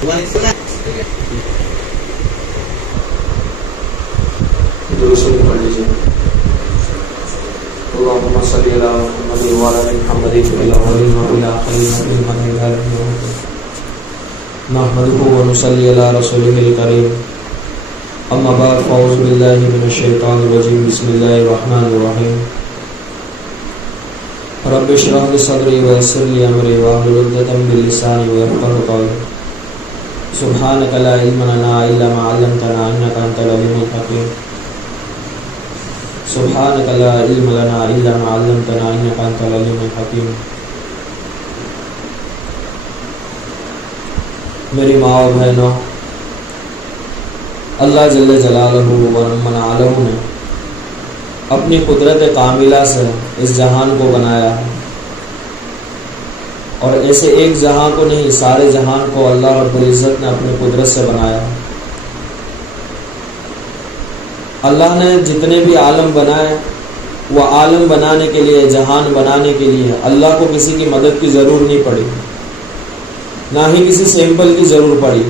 پڑھ لیجیے. اللهم صل على محمد وعلى ال محمد في الاولين والاخرين انك حميد مجيد. نحمده ونصلي على رسوله الكريم. اما بعد فاعوذ بالله من الشيطان الرجيم. بسم الله الرحمن الرحيم. رب اشرح لي صدري ويسر لي امري واحلل عقدة من لساني يفقهوا قولي. سبحانك لا علم لنا الا ما علمتنا انك انت العليم الحكيم. سبحانك لا علم لنا الا ما علمتنا انك انت العليم الحكيم. میری ماں اور بہنوں، اللہ جل جلالہ و من عالہ نے اپنی قدرت کاملہ سے اس جہان کو بنایا ہے، اور ایسے ایک جہاں کو نہیں، سارے جہان کو اللہ رب العزت نے اپنی قدرت سے بنایا ہے. اللہ نے جتنے بھی عالم بنائے، وہ عالم بنانے کے لیے، جہان بنانے کے لیے اللہ کو کسی کی مدد کی ضرور نہیں پڑی، نہ ہی کسی سیمپل کی ضرور پڑی.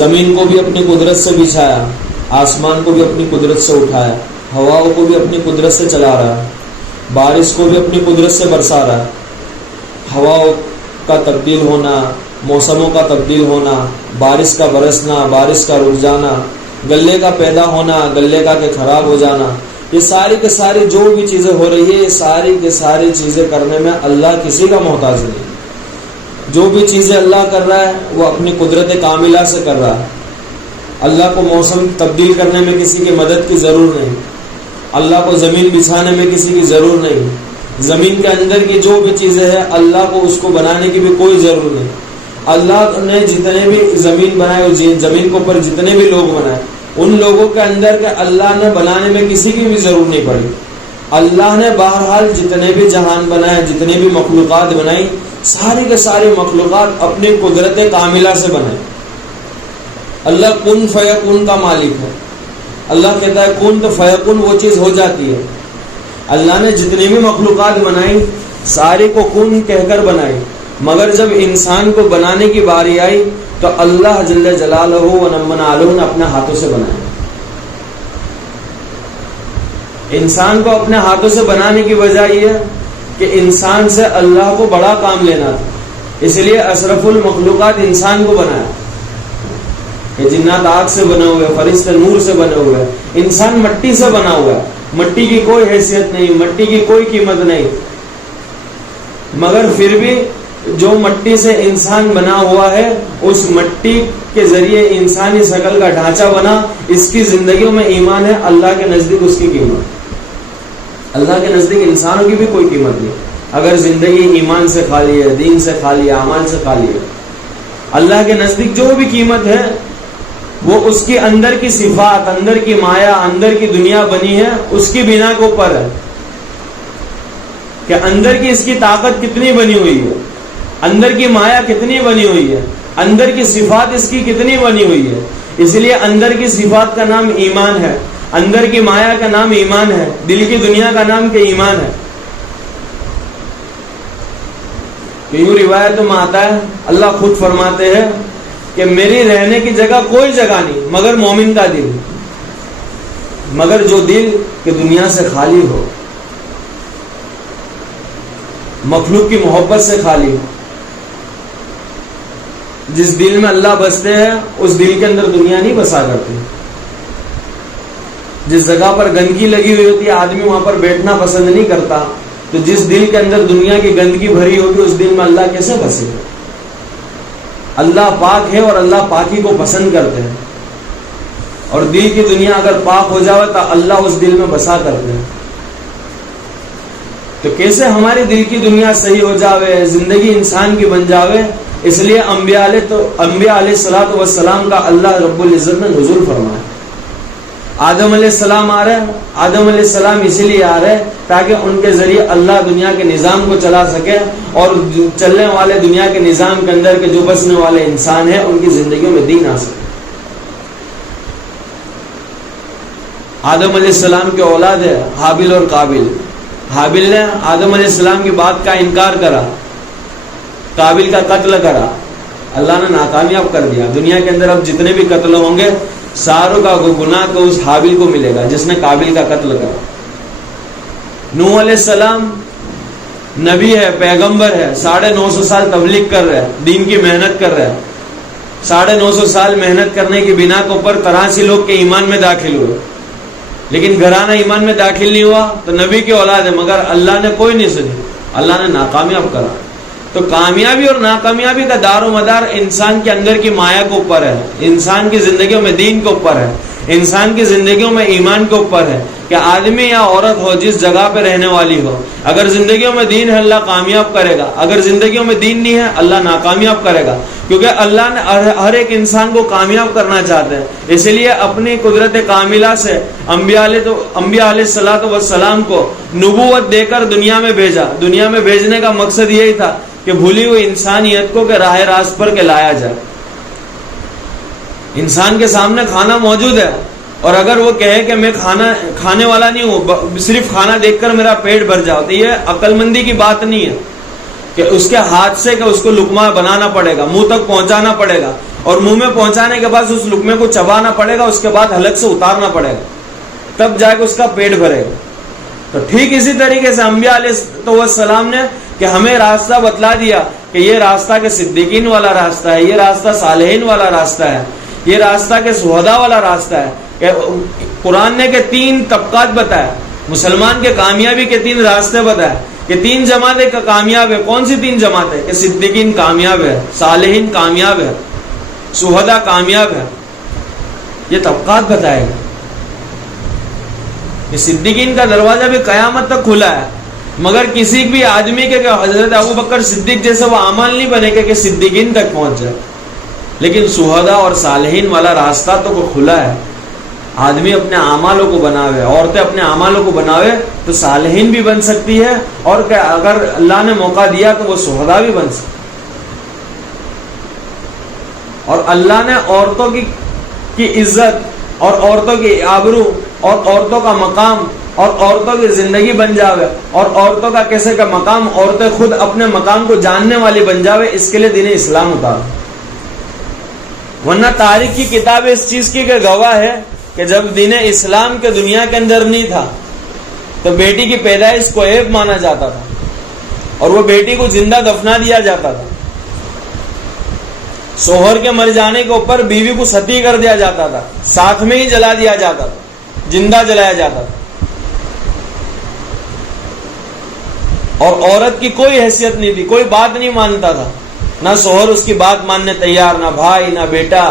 زمین کو بھی اپنی قدرت سے بچھایا، آسمان کو بھی اپنی قدرت سے اٹھایا، ہواؤں کو بھی اپنی قدرت سے چلا رہا ہے، بارش کو بھی اپنی قدرت سے برسا رہا ہے. ہواؤں کا تبدیل ہونا، موسموں کا تبدیل ہونا، بارش کا برسنا، بارش کا رک جانا، گلے کا پیدا ہونا، گلے کا کہ خراب ہو جانا، یہ ساری کے ساری جو بھی چیزیں ہو رہی ہے، یہ ساری کے ساری چیزیں کرنے میں اللہ کسی کا محتاج نہیں. جو بھی چیزیں اللہ کر رہا ہے وہ اپنی قدرت کاملہ سے کر رہا ہے. اللہ کو موسم تبدیل کرنے میں کسی کی مدد کی ضرور نہیں، اللہ کو زمین بچھانے میں کسی کی ضرور نہیں، زمین کے اندر کی جو بھی چیزیں ہیں اللہ کو اس کو بنانے کی بھی کوئی ضرور نہیں. اللہ نے جتنے بھی زمین بنائے، زمین کے اوپر جتنے بھی لوگ بنائے، ان لوگوں کے اندر کے اللہ نے بنانے میں کسی کی بھی ضرور نہیں پڑی. اللہ نے بہرحال جتنے بھی جہان بنائے، جتنے بھی مخلوقات بنائی، ساری کے ساری مخلوقات اپنی قدرت کاملہ سے بنائے. اللہ کن فیکون کا مالک ہے. اللہ کہتا ہے کن تو فیکون، وہ چیز ہو جاتی ہے. اللہ نے جتنی بھی مخلوقات بنائی ساری کو کن کہہ کر بنائی، مگر جب انسان کو بنانے کی باری آئی تو اللہ جل جلالہ و من عالہ نے اپنے ہاتھوں سے بنایا. انسان کو اپنے ہاتھوں سے بنانے کی وجہ یہ ہے کہ انسان سے اللہ کو بڑا کام لینا تھا، اس لیے اشرف المخلوقات انسان کو بنایا. کہ جنات آگ سے بنے ہوئے، فرشتے نور سے بنے ہوئے، انسان مٹی سے بنا ہوا ہے. مٹی کی کوئی حیثیت نہیں، مٹی کی کوئی قیمت نہیں، مگر پھر بھی جو مٹی سے انسان بنا ہوا ہے، اس مٹی کے ذریعے انسانی شکل کا ڈھانچہ بنا. اس کی زندگیوں میں ایمان ہے، اللہ کے نزدیک اس کی قیمت. اللہ کے نزدیک انسانوں کی بھی کوئی قیمت نہیں اگر زندگی ایمان سے خالی ہے، دین سے خالی ہے، اعمال سے خالی ہے. اللہ کے نزدیک جو بھی قیمت ہے وہ اس کی اندر کی صفات، اندر کی مایا، اندر کی دنیا بنی ہے، اس کی بنا کے اوپر ہے کہ اندر کی اس کی طاقت کتنی بنی ہوئی ہے، اندر کی مایا کتنی بنی ہوئی ہے، اندر کی صفات اس کی کتنی بنی ہوئی ہے. اس لیے اندر کی صفات کا نام ایمان ہے، اندر کی مایا کا نام ایمان ہے، دل کی دنیا کا نام کہ ایمان ہے. یوں روایتوں میں آتا ہے، اللہ خود فرماتے ہیں کہ میری رہنے کی جگہ کوئی جگہ نہیں مگر مومن کا دل، مگر جو دل کہ دنیا سے خالی ہو، مخلوق کی محبت سے خالی ہو. جس دل میں اللہ بستے ہیں اس دل کے اندر دنیا نہیں بسا کرتی. جس جگہ پر گندگی لگی ہوئی ہوتی ہے آدمی وہاں پر بیٹھنا پسند نہیں کرتا، تو جس دل کے اندر دنیا کی گندگی بھری ہوتی ہے اس دل میں اللہ کیسے بسے؟ اللہ پاک ہے اور اللہ پاکی کو پسند کرتے ہیں، اور دل کی دنیا اگر پاک ہو جاوے تو اللہ اس دل میں بسا کرتے ہیں. تو کیسے ہماری دل کی دنیا صحیح ہو جاوے، زندگی انسان کی بن جاوے؟ اس لیے انبیاء علیہ الصلوۃ والسلام کا اللہ رب العزت نے نزول فرمایا. آدم علیہ السلام آ رہے ہیں، آدم علیہ السلام اسی لیے آ رہے ہیں تاکہ ان کے ذریعے اللہ دنیا کے نظام کو چلا سکے، اور چلنے والے دنیا کے نظام کے اندر کے جو بسنے والے انسان ہیں ان کی زندگیوں میں دین آ سکے. آدم علیہ السلام کے اولاد ہے حابیل اور قابیل. حابیل نے آدم علیہ السلام کی بات کا انکار کرا، قابیل کا قتل کرا. اللہ نے ناکامیاب کر دیا. دنیا کے اندر اب جتنے بھی قتل ہوں گے ساروں کا گناہ کو اس حابیل کو ملے گا جس نے قابل کا قتل کرا. نوح علیہ السلام نبی ہے, پیغمبر ہے, 950 سال تبلیغ کر رہے ہیں, دین کی محنت کر رہے ہیں. 950 سال محنت کرنے کی بنا کے اوپر 83 لوگ کے ایمان میں داخل ہوئے, لیکن گھرانہ ایمان میں داخل نہیں ہوا تو نبی کی اولاد ہے, مگر اللہ نے کوئی نہیں سنی, اللہ نے ناکامیاب کرا. تو کامیابی اور ناکامیابی کا دار و مدار انسان کے اندر کی مایا کے اوپر ہے, انسان کی زندگیوں میں دین کے اوپر ہے, انسان کی زندگیوں میں ایمان کے اوپر ہے کہ آدمی یا عورت ہو جس جگہ پہ رہنے والی ہو, اگر زندگیوں میں دین ہے اللہ کامیاب کرے گا, اگر زندگیوں میں دین نہیں ہے اللہ ناکامیاب کرے گا, کیونکہ اللہ نے ہر ایک انسان کو کامیاب کرنا چاہتے ہیں. اس لیے اپنی قدرت کاملہ سے انبیاء علیہ الصلوۃ والسلام کو نبوت دے کر دنیا میں بھیجا. دنیا میں بھیجنے کا مقصد یہی تھا کہ بھولی ہوئی انسانیت کو کہ راہ راست پر کے لایا جائے. انسان کے سامنے کھانا موجود ہے اور اگر وہ کہے کہ میں کھانے والا نہیں ہوں, صرف کھانا دیکھ کر میرا پیٹ بھر جاؤ, تو یہ عقل مندی کی بات نہیں ہے کہ اس کے ہاتھ سے کہ اس کو لقمہ بنانا پڑے گا, منہ تک پہنچانا پڑے گا, اور منہ میں پہنچانے کے بعد اس لقمے کو چبانا پڑے گا, اس کے بعد حلق سے اتارنا پڑے گا, تب جا کے اس کا پیٹ بھرے گا. تو ٹھیک اسی طریقے سے انبیاء علیہ السلام نے کہ ہمیں راستہ بتلا دیا کہ یہ راستہ کے صدیقین والا راستہ ہے, یہ راستہ صالحین والا راستہ ہے, یہ راستہ کے شہداء والا راستہ ہے. کہ قرآن نے کہ 3 طبقات بتایا, مسلمان کے کامیابی کے 3 راستے بتائے کہ 3 جماعتیں کامیاب ہے. کون سی 3 جماعتیں؟ کہ صدیقین کامیاب ہے, صالحین کامیاب ہے, شہداء کامیاب ہے. یہ طبقات بتائے گا کہ صدیقین کا دروازہ بھی قیامت تک کھلا ہے, مگر کسی بھی آدمی کے کہ حضرت ابوبکر صدیق جیسے وہ اعمال نہیں بنے کہ صدیقین تک پہنچ جائے, لیکن شہداء اور صالحین والا راستہ تو کھلا ہے. آدمی اپنے اعمالوں کو بناوے, عورتیں اپنے اعمالوں کو بناوے تو صالحین بھی بن سکتی ہے, اور کہ اگر اللہ نے موقع دیا تو وہ شہداء بھی بن سکتی. اور اللہ نے عورتوں کی عزت اور عورتوں کی آبرو اور عورتوں کا مقام اور عورتوں کی زندگی بن جاوے, اور عورتوں کا کیسے کا مقام, عورتیں خود اپنے مقام کو جاننے والی بن جاوے, اس کے لیے دین اسلام اتارا. ورنہ تاریخ کی کتاب اس چیز کی کہ گواہ ہے کہ جب دین اسلام کے دنیا کے اندر نہیں تھا تو بیٹی کی پیدائش کو عیب مانا جاتا تھا, اور وہ بیٹی کو زندہ دفنا دیا جاتا تھا. شوہر کے مر جانے کے اوپر بیوی کو ستی کر دیا جاتا تھا, ساتھ میں ہی جلا دیا جاتا تھا, زندہ جلایا جاتا تھا, اور عورت کی کوئی حیثیت نہیں تھی, کوئی بات نہیں مانتا تھا, نہ شوہر اس کی بات ماننے تیار, نہ بھائی, نہ بیٹا,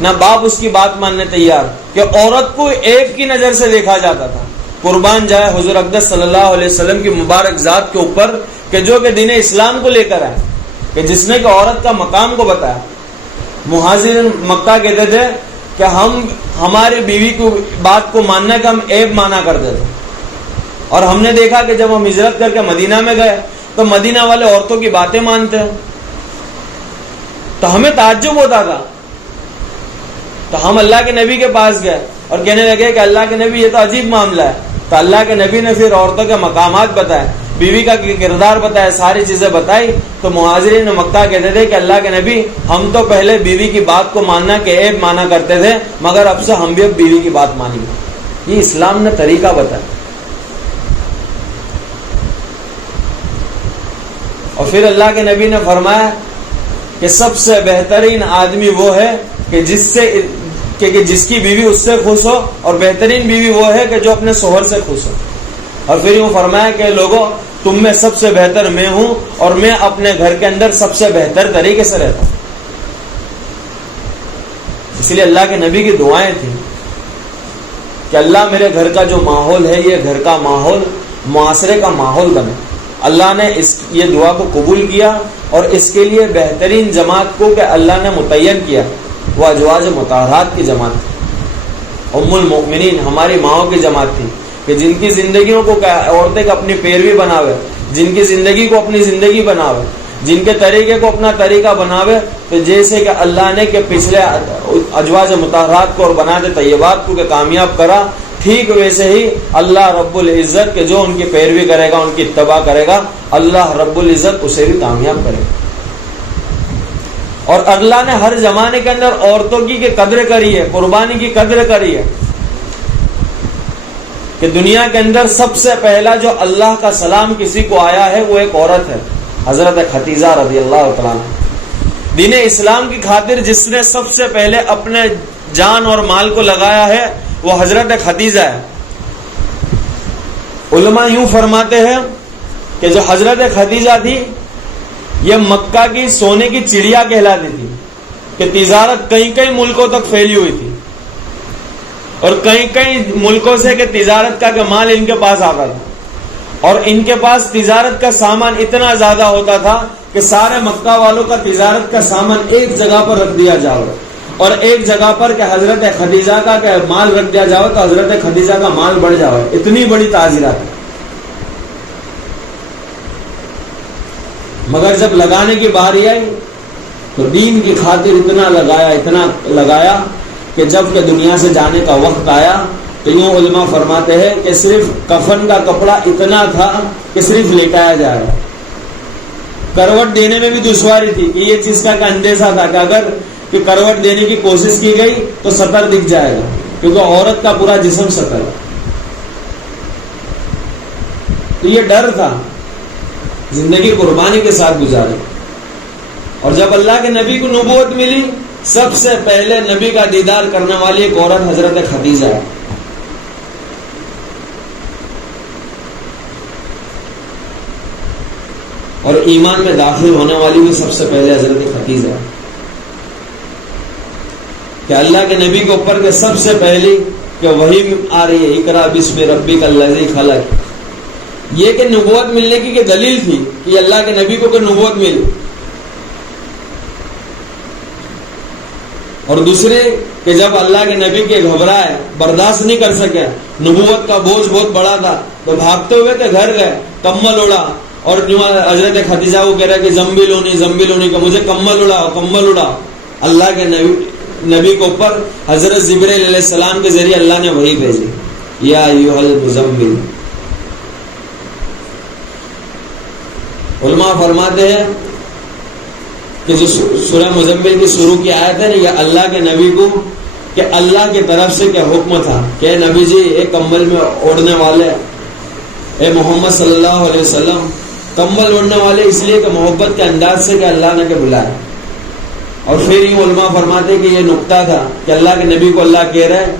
نہ باپ اس کی بات ماننے تیار, کہ عورت کو ایک کی نظر سے دیکھا جاتا تھا. قربان جائے حضور اقدس صلی اللہ علیہ وسلم کی مبارک ذات کے اوپر کہ جو کہ دین اسلام کو لے کر آئے, کہ جس نے کہ عورت کا مقام کو بتایا. مہاجرین مکہ کہتے تھے کہ ہم ہماری بیوی کی بات کو ماننا کا ہم عیب مانا کرتے تھے, اور ہم نے دیکھا کہ جب ہم ہجرت کر کے مدینہ میں گئے تو مدینہ والے عورتوں کی باتیں مانتے ہیں, تو ہمیں تعجب ہوتا تھا. تو ہم اللہ کے نبی کے پاس گئے اور کہنے لگے کہ اللہ کے نبی یہ تو عجیب معاملہ ہے. تو اللہ کے نبی نے پھر عورتوں کے مقامات بتائے, بیوی کا کردار بتایا, ساری چیزیں بتائی. تو مہاجرین مکہ کہتے تھے کہ اللہ کے نبی ہم تو پہلے بیوی کی بات کو ماننا کہ عیب مانا کرتے تھے, مگر اب سے ہم بھی اب بیوی کی بات مانیں گے. یہ اسلام نے طریقہ بتایا. اور پھر اللہ کے نبی نے فرمایا کہ سب سے بہترین آدمی وہ ہے کہ جس کی بیوی اس سے خوش ہو, اور بہترین بیوی وہ ہے کہ جو اپنے شوہر سے خوش ہو. اور پھر یوں فرمایا کہ لوگوں تم میں سب سے بہتر میں ہوں, اور میں اپنے گھر کے اندر سب سے بہتر طریقے سے رہتا ہوں. اس لیے اللہ کے نبی کی دعائیں تھیں کہ اللہ میرے گھر کا جو ماحول ہے یہ گھر کا ماحول معاشرے کا ماحول بنے. اللہ نے یہ دعا کو قبول کیا, اور اس کے لیے بہترین جماعت کو کہ اللہ نے متعین کیا وہ ازواج مطہرات کی جماعت تھی. ام المؤمنین ہماری ماؤں کی جماعت تھی کہ جن کی زندگیوں کو عورتیں اپنی پیروی بناوے, جن کی زندگی کو اپنی زندگی بناوے, جن کے طریقے کو اپنا طریقہ بناوے. تو جیسے کہ اللہ نے کہ پچھلے ازواج مطہرات کو اور بنات طیبات کو کہ کامیاب کرا, ٹھیک ویسے ہی اللہ رب العزت کے جو ان کی پیروی کرے گا, ان کی اتباع کرے گا, اللہ رب العزت اسے بھی کامیاب کرے گا. اور اللہ نے ہر زمانے کے اندر عورتوں کی قدر کری ہے, قربانی کی قدر کری ہے, کہ دنیا کے اندر سب سے پہلا جو اللہ کا سلام کسی کو آیا ہے وہ ایک عورت ہے, حضرت خدیجہ رضی اللہ تعالیٰ عنہ. دین اسلام کی خاطر جس نے سب سے پہلے اپنے جان اور مال کو لگایا ہے وہ حضرت خدیجہ ہے. علماء یوں فرماتے ہیں کہ جو حضرت خدیجہ تھی یہ مکہ کی سونے کی چڑیا کہلاتی تھی, کہ تجارت کئی کئی ملکوں تک پھیلی ہوئی تھی, اور کئی کئی ملکوں سے کہ تجارت کا کہ مال ان کے پاس آتا تھا, اور ان کے پاس تجارت کا سامان اتنا زیادہ ہوتا تھا کہ سارے مکہ والوں کا تجارت کا سامان ایک جگہ پر رکھ دیا جاؤ, اور ایک جگہ پر کہ حضرت خدیجہ کا کہ مال رکھ دیا جاؤ تو حضرت خدیجہ کا مال بڑھ جاؤ. اتنی بڑی تاجرات. مگر جب لگانے کی باری آئی تو دین کی خاطر اتنا لگایا کہ جب کہ دنیا سے جانے کا وقت آیا تو یوں علماء فرماتے ہیں کہ صرف کفن کا کپڑا اتنا تھا کہ صرف لٹایا جائے. کروٹ دینے میں بھی دشواری تھی کہ یہ چیز کا اندیشہ تھا کہ اگر کہ کروٹ دینے کی کوشش کی گئی تو سطر دکھ جائے گا, کیونکہ عورت کا پورا جسم سطر ہے. تو یہ ڈر تھا, زندگی قربانی کے ساتھ گزارے. اور جب اللہ کے نبی کو نبوت ملی سب سے پہلے نبی کا دیدار کرنے والی ایک عورت حضرت خدیجہ ہے. اور ایمان میں داخل ہونے والی بھی سب سے پہلے حضرت خدیجہ ہے. کہ اللہ کے نبی کے اوپر کہ سب سے پہلی کہ وحی آ رہی ہے, اقرا بسم ربک الذی خلق. یہ کہ نبوت ملنے کی کہ دلیل تھی کہ اللہ کے نبی کو کہ نبوت ملی. اور دوسرے کہ جب اللہ کے نبی کے گھبرائے, برداشت نہیں کر سکے, نبوت کا بوجھ بہت بڑا تھا, تو بھاگتے ہوئے کہ گھر گئے, کمبل اڑا, اور حضرت خدیجہ کو کہہ رہا کہ زمبلونی کہ مجھے کمبل اڑا. اللہ کے نبی کے اوپر حضرت جبرائیل علیہ السلام کے ذریعے اللہ نے وحی بھیجی, یا ایھا المزمل. علماء فرماتے ہیں کہ جو سورہ مزمل کی شروع کی آیت ہے نا, یہ اللہ کے نبی کو کہ اللہ کی طرف سے کیا حکم تھا کہ نبی جی ایک کمبل میں اوڑھنے والے, اے محمد صلی اللہ علیہ وسلم کمبل اوڑھنے والے, اس لیے کہ محبت کے انداز سے کہ اللہ نے کہ بلایا. اور پھر یہ علماء فرماتے کہ یہ نقطہ تھا کہ اللہ کے نبی کو اللہ کہہ رہے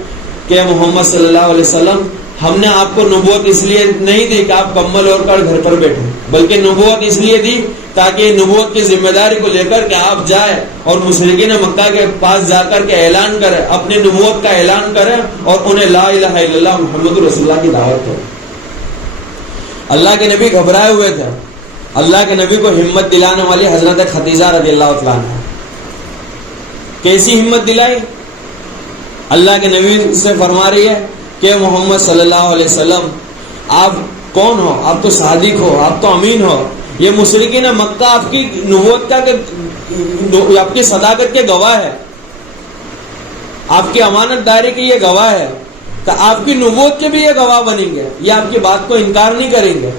کہ محمد صلی اللہ علیہ وسلم ہم نے آپ کو نبوت اس لیے نہیں دی کہ آپ کمبل اوڑھ کر گھر پر بیٹھے, بلکہ نبوت اس لیے دی تاکہ نبوت کی ذمہ داری کو لے کر کہ آپ جائیں اور مشرکین مکہ کے پاس جا کر کے اعلان کریں, اپنی نبوت کا اعلان کریں, اور انہیں لا الہ الا اللہ محمد رسول اللہ کی دعوت کریں. اللہ کے نبی گھبرائے ہوئے تھے. اللہ کے نبی کو ہمت دلانے والی حضرت خدیجہ رضی اللہ تعالیٰ عنہ. کیسی ہمت دلائی؟ اللہ کے نبی سے فرما رہی ہے کہ محمد صلی اللہ علیہ وسلم آپ کون ہو, آپ تو صادق ہو, آپ تو امین ہو. یہ مشرکین مکہ آپ کی نبوت کا آپ کی صداقت کے گواہ ہے, آپ کی امانت داری کی یہ گواہ ہے, تو آپ کی نبوت کے بھی یہ گواہ بنیں گے, یہ آپ کی بات کو انکار نہیں کریں گے.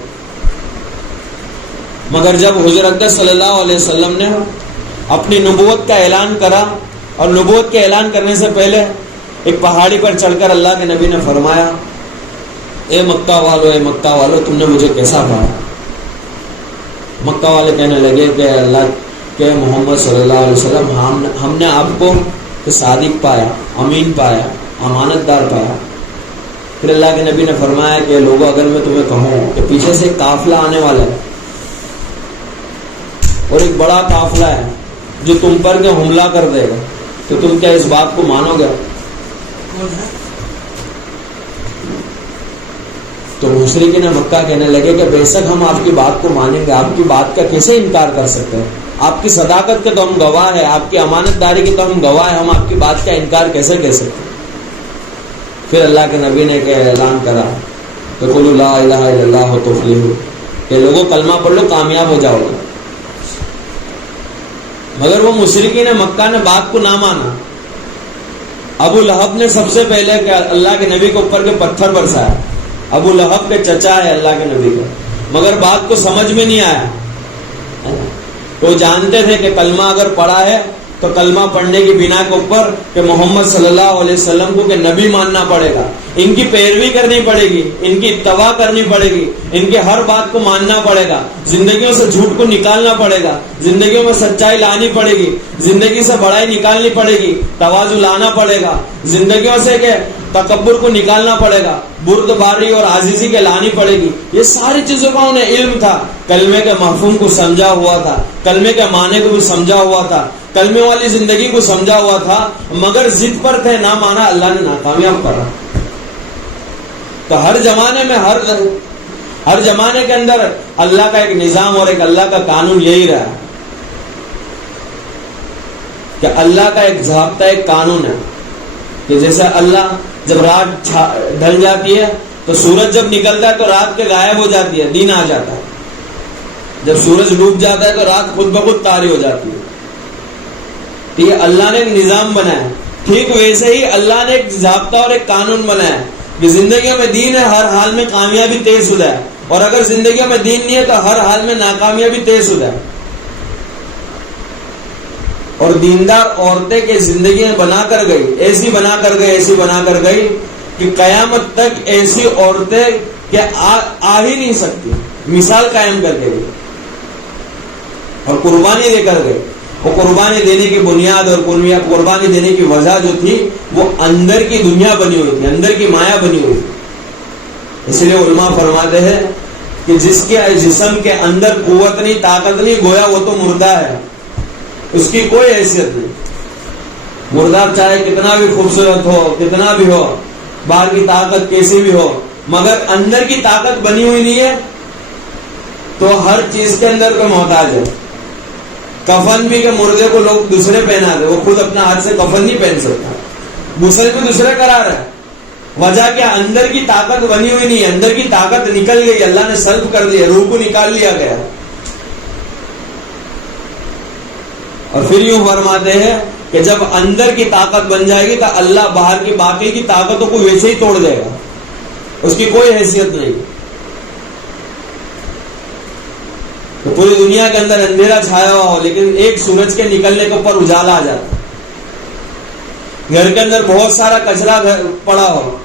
مگر جب حضرت صلی اللہ علیہ وسلم نے اپنی نبوت کا اعلان کرا, اور نبوت کے اعلان کرنے سے پہلے ایک پہاڑی پر چڑھ کر اللہ کے نبی نے فرمایا, اے مکہ والو تم نے مجھے کیسا پایا؟ مکہ والے کہنے لگے کہ اللہ کے محمد صلی اللہ علیہ وسلم ہم نے آپ کو صادق پایا, امین پایا, امانت دار پایا. پھر اللہ کے نبی نے فرمایا کہ لوگوں اگر میں تمہیں کہوں کہ پیچھے سے ایک قافلہ آنے والا ہے, اور ایک بڑا قافلہ ہے جو تم پر کے حملہ کر دے گا, تو تم کیا اس بات کو مانو گے؟ تو مشرکین مکہ کہنے لگے کہ بے شک ہم آپ کی بات کو مانیں گے, آپ کی بات کا کیسے انکار کر سکتے ہیں, آپ کی صداقت کے تو ہم گواہ ہیں, آپ کی امانت داری کے تو ہم گواہ ہیں, ہم آپ کی بات کا انکار کیسے کہہ سکتے ہیں؟ پھر اللہ کے نبی نے کہ اعلان کرا کہ قولوا لا الہ الا اللہ تفلحوا, کہ لوگوں کلمہ پڑھ لو کامیاب ہو جاؤ گے. مگر وہ مشرکین مکہ نے بات کو نہ مانا. ابو لہب نے سب سے پہلے کہ اللہ کے نبی کے اوپر کے پتھر برسایا. ابو لہب کے چچا ہے اللہ کے نبی کا, مگر بات کو سمجھ میں نہیں آیا. وہ جانتے تھے کہ کلمہ اگر پڑھا ہے تو کلمہ پڑھنے کی بنا کے اوپر کہ محمد صلی اللہ علیہ وسلم کو کہ نبی ماننا پڑے گا، ان کی پیروی کرنی پڑے گی، ان کی اتباع کرنی پڑے گی، ان کے ہر بات کو ماننا پڑے گا، زندگیوں سے جھوٹ کو نکالنا پڑے گا، زندگیوں میں سچائی لانی پڑے گی، زندگی سے بڑائی نکالنی پڑے گی، تواضع لانا پڑے گا، زندگیوں سے کہ تکبر کو نکالنا پڑے گا، بردباری اور عاجزی کے لانی پڑے گی. یہ ساری چیزوں کا انہیں علم تھا. کلمے کے مفہوم کو سمجھا ہوا تھا، کلمے کے معنی کو بھی سمجھا ہوا تھا، کلمے والی زندگی کو سمجھا ہوا تھا، مگر ضد پر تھے، نہ مانا، اللہ نے ناکامیاب کرا. تو ہر زمانے میں ہر زمانے کے اندر اللہ کا ایک نظام اور ایک اللہ کا قانون یہی رہا کہ اللہ کا ایک ضابطہ، ایک قانون ہے کہ جیسے اللہ جب رات ڈھل جاتی ہے تو سورج جب نکلتا ہے تو رات کے غائب ہو جاتی ہے، دن آ جاتا ہے. جب سورج ڈوب جاتا ہے تو رات خود بخود طاری ہو جاتی ہے. یہ اللہ نے ایک نظام بنایا. ٹھیک ویسے ہی اللہ نے ایک ضابطہ اور ایک قانون بنایا کہ زندگیوں میں دین ہے، ہر حال میں کامیابی طے شدہ ہے، اور اگر زندگیوں میں دین نہیں ہے تو ہر حال میں ناکامیابی طے شدہ ہے. اور دیندار عورتیں کی زندگیاں بنا کر گئی، ایسی بنا کر گئی کہ قیامت تک ایسی عورتیں کہ آ ہی نہیں سکتی، مثال قائم کر کے گئی اور قربانی دے کر گئی. وہ قربانی دینے کی بنیاد اور قربانی دینے کی وجہ جو تھی وہ اندر کی دنیا بنی ہوئی تھی، اندر کی مایا بنی ہوئی تھی. اس لیے علماء فرماتے ہیں کہ جس کے جسم کے اندر قوت نہیں، طاقت نہیں، گویا وہ تو مردہ ہے، اس کی کوئی حیثیت نہیں. مردہ چاہے کتنا بھی خوبصورت ہو، کتنا بھی ہو، باہر کی طاقت کیسی بھی ہو، مگر اندر کی طاقت بنی ہوئی نہیں ہے تو ہر چیز کے اندر کا محتاج ہے. کفن بھی کہ مردے کو لوگ دوسرے پہنا دے، وہ خود اپنا ہاتھ سے کفن نہیں پہن سکتا، غسل بھی دوسرے کرا رہا ہے. وجہ کیا؟ اندر کی طاقت بنی ہوئی نہیں ہے، اندر کی طاقت نکل گئی، اللہ نے سلب کر دیا، روح کو نکال لیا گیا. اور پھر یوں فرماتے ہیں کہ جب اندر کی طاقت بن جائے گی تو اللہ باہر کی باقی کی طاقتوں کو ویسے ہی توڑ دے گا، اس کی کوئی حیثیت نہیں. تو پوری دنیا کے اندر اندھیرا چھایا ہوا ہو لیکن ایک سورج کے نکلنے کے اوپر اجالا آ جاتا. گھر کے اندر بہت سارا کچرا پڑا ہو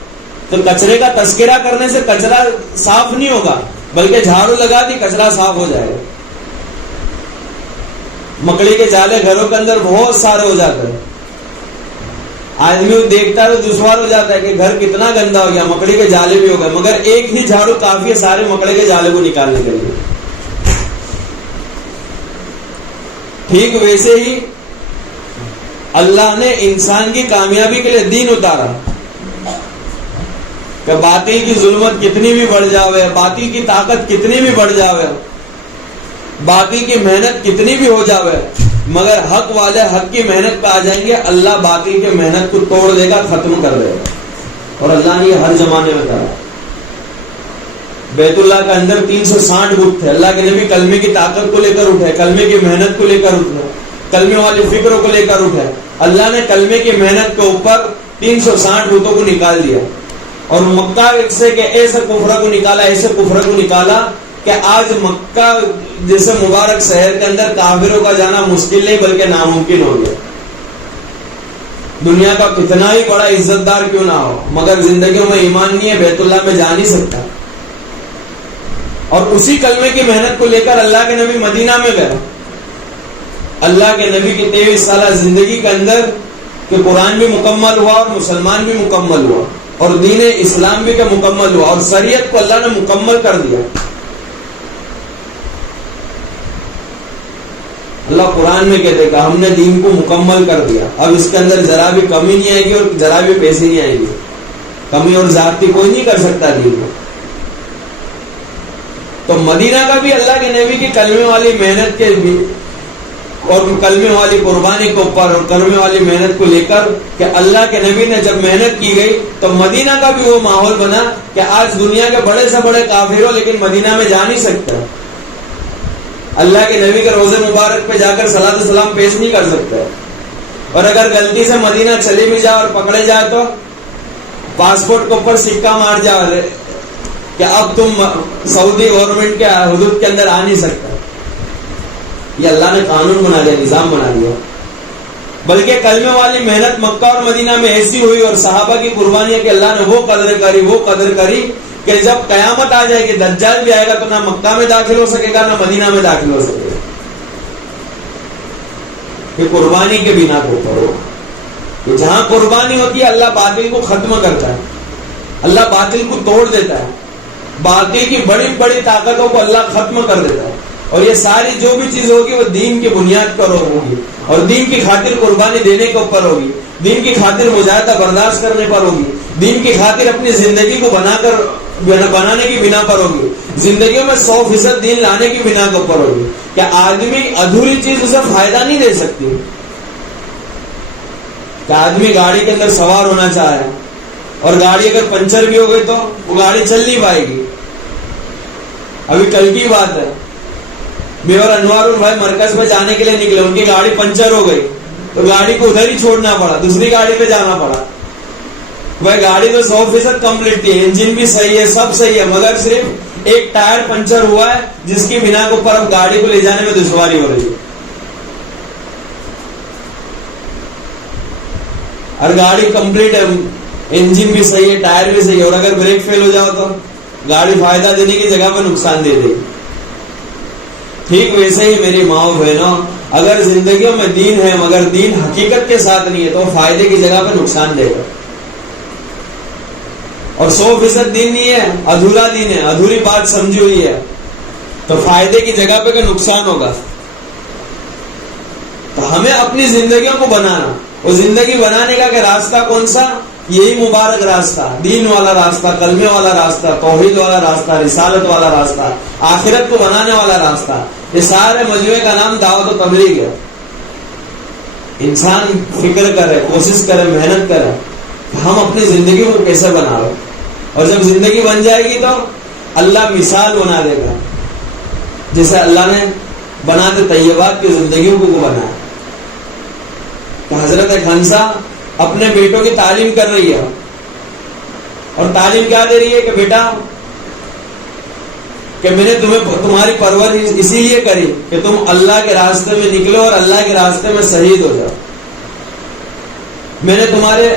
تو کچرے کا تذکرہ کرنے سے کچرا صاف نہیں ہوگا، بلکہ جھاڑو لگا دی کچرا صاف ہو جائے گا. مکڑی کے جالے گھروں کے اندر بہت سارے ہو جاتے ہیں، آدمی دیکھتا ہے تو دشوار ہو جاتا ہے کہ گھر کتنا گندا ہو گیا، مکڑی کے جالے بھی ہو گئے، مگر ایک ہی جھاڑو کافی ہے سارے مکڑی کے جالے کو نکالنے کے لیے. ٹھیک ویسے ہی اللہ نے انسان کی کامیابی کے لیے دین اتارا کہ باطل کی ظلمت کتنی بھی بڑھ جاوے، باطل کی طاقت کتنی بھی بڑھ جاوے، باطل کی محنت کتنی بھی ہو جاوے، مگر حق والے حق کی محنت پہ آ جائیں گے، اللہ باطل کی محنت کو توڑ دے گا، ختم کر دے گا. اور اللہ نے یہ ہر زمانے میں کرا. بیت اللہ کے اندر 360 بت تھے. اللہ کے نبی کلمے کی طاقت کو لے کر اٹھے، کلمے کی محنت کو لے کر اٹھے، کلمے والی فکروں کو لے کر اٹھے. اللہ نے کلمے کی محنت کے اوپر 360 بتوں کو نکال دیا اور مکہ سے کہ ایسے کفر کو نکالا، ایسے کفر کو نکالا کہ آج مکہ جیسے مبارک شہر کے اندر کافروں کا جانا مشکل نہیں بلکہ ناممکن ہو گیا. دنیا کا کتنا ہی بڑا عزت دار کیوں نہ ہو، مگر زندگیوں میں ایمان نہیں ہے، بیت اللہ میں جا نہیں سکتا. اور اسی کلمے کی محنت کو لے کر اللہ کے نبی مدینہ میں گئے. اللہ کے نبی کی 23 سالہ زندگی کے اندر کہ قرآن بھی مکمل ہوا اور مسلمان بھی مکمل ہوا اور دین اسلام بھی کہ مکمل ہوا اور شریعت کو اللہ نے مکمل کر دیا. اللہ قرآن میں کہتے کہ ہم نے دین کو مکمل کر دیا، اب اس کے اندر ذرا بھی کمی نہیں آئے گی اور ذرا بھی پیسے نہیں آئے گی. کمی اور زیادتی کوئی نہیں کر سکتا دین کو. تو مدینہ کا بھی اللہ کے نبی کی کلمے والی محنت کے بھی اور کلمے والی قربانی کے اوپر اور کلمے والی محنت کو لے کر کہ اللہ کے نبی نے جب محنت کی گئی تو مدینہ کا بھی وہ ماحول بنا کہ آج دنیا کے بڑے سے بڑے کافر ہو لیکن مدینہ میں جا نہیں سکتا. اللہ کے نبی کے روزے مبارک پہ جا کر صلاۃ و سلام پیش نہیں کر سکتا. اور اگر غلطی سے مدینہ چلی بھی جائے اور پکڑے جائے تو پاسپورٹ کے اوپر سکہ مار جائے کہ اب تم سعودی گورنمنٹ کے حدود کے اندر آ نہیں سکتا. یہ اللہ نے قانون بنا دیا، نظام بنا دیا. بلکہ کلمے والی محنت مکہ اور مدینہ میں ایسی ہوئی اور صحابہ کی قربانیاں کہ اللہ نے وہ قدر کری کہ جب قیامت آ جائے گی دجال بھی آئے گا تو نہ مکہ میں داخل ہو سکے گا نہ مدینہ میں داخل ہو سکے گا، کہ قربانی کے بنا کو کرو. کہ جہاں قربانی ہوتی ہے اللہ باطل کو ختم کرتا ہے، اللہ باطل کو توڑ دیتا ہے، باطل کی بڑی بڑی طاقتوں کو اللہ ختم کر دیتا ہے. اور یہ ساری جو بھی چیز ہوگی وہ دین کی بنیاد پر ہوگی اور دین کی خاطر قربانی دینے کے اوپر ہوگی، دین کی خاطر مجاہدہ برداشت کرنے پر ہوگی، دین کی خاطر اپنی زندگی کو بنانے کی بنا پر ہوگی، زندگیوں میں 100% دین لانے کی بنا کے اوپر ہوگی. کہ آدمی ادھوری چیز اسے فائدہ نہیں دے سکتی. کہ آدمی گاڑی کے اندر سوار ہونا چاہے اور گاڑی اگر پنچر بھی ہو گئی تو وہ گاڑی چل نہیں پائے گی. ابھی کل کی بات ہے، میں اور انوار بھائی مرکز میں جانے کے لیے نکلے، ان کی گاڑی پنچر ہو گئی تو گاڑی کو ادھر ہی چھوڑنا پڑا، دوسری گاڑی پہ جانا پڑا. بھائی گاڑی تو 100% کمپلیٹ تھی، انجن بھی صحیح ہے، سب صحیح ہے، مگر صرف ایک ٹائر پنچر ہوا ہے جس کی بنا کے اوپر اب گاڑی کو لے جانے میں دشواری ہو رہی ہے. اور گاڑی کمپلیٹ ہے، انجن بھی صحیح ہے، ٹائر بھی صحیح ہے، اور اگر بریک فیل ہو جاؤ تو گاڑی فائدہ دینے کی جگہ پہ نقصان دے دے گی. ٹھیک ویسے ہی میری ماں بہنوں، اگر زندگیوں میں دین ہے مگر دین حقیقت کے ساتھ نہیں ہے تو فائدے کی جگہ پہ نقصان دے گا. اور 100% دین نہیں ہے، ادھورا دین ہے، ادھوری بات سمجھی ہوئی ہے تو فائدے کی جگہ پہ کا نقصان ہوگا. تو ہمیں اپنی زندگیوں کو بنانا، اور زندگی بنانے کا کہ راستہ کون سا؟ یہی مبارک راستہ، دین والا راستہ، کلمے والا راستہ، توحید والا راستہ، رسالت والا راستہ، آخرت کو بنانے والا راستہ. یہ سارے مجموعے کا نام دعوت و تبلیغ ہے. انسان فکر کرے، کوشش کرے، محنت کرے کہ ہم اپنی زندگی کو کیسے بنا رہے، اور جب زندگی بن جائے گی تو اللہ مثال بنا دے گا جیسے اللہ نے بناتے طیبات کی زندگیوں کو بنایا. کہ حضرت خنسا اپنے بیٹوں کی تعلیم کر رہی ہے، اور تعلیم کیا دے رہی ہے کہ بیٹا کہ میں نے تمہاری پرورش اسی لیے کری کہ تم اللہ کے راستے میں نکلو اور اللہ کے راستے میں شہید ہو جاؤ. میں نے تمہارے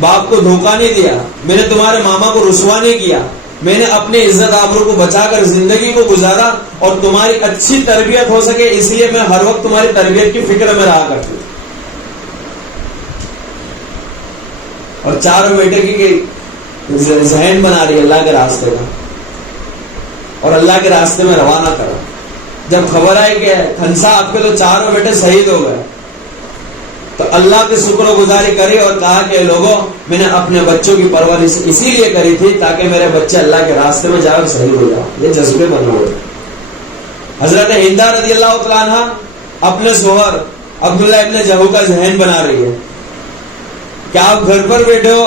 باپ کو دھوکہ نہیں دیا، میں نے تمہارے ماما کو رسوا نہیں کیا، میں نے اپنی عزت آبرو کو بچا کر زندگی کو گزارا، اور تمہاری اچھی تربیت ہو سکے اس لیے میں ہر وقت تمہاری تربیت کی فکر میں رہا کرتی ہوں. اور چاروں بیٹے کی ذہن بنا رہی ہے اللہ کے راستے کا، اور اللہ کے راستے میں روانہ کرا. جب خبر آئی کہ کھنسا آپ کے تو چاروں بیٹے شہید ہو گئے تو اللہ کی شکر و گزاری کری اور کہا کہ لوگوں میں نے اپنے بچوں کی پرورش اسی لیے کری تھی تاکہ میرے بچے اللہ کے راستے میں جائے اور شہید ہو جائے. یہ جذبے بنے ہوئے. حضرت ہندا رضی اللہ تعالیٰ عنہ اپنے شوہر عبداللہ ابن جہو کا ذہن بنا رہی ہے کہ آپ گھر پر بیٹھے ہو،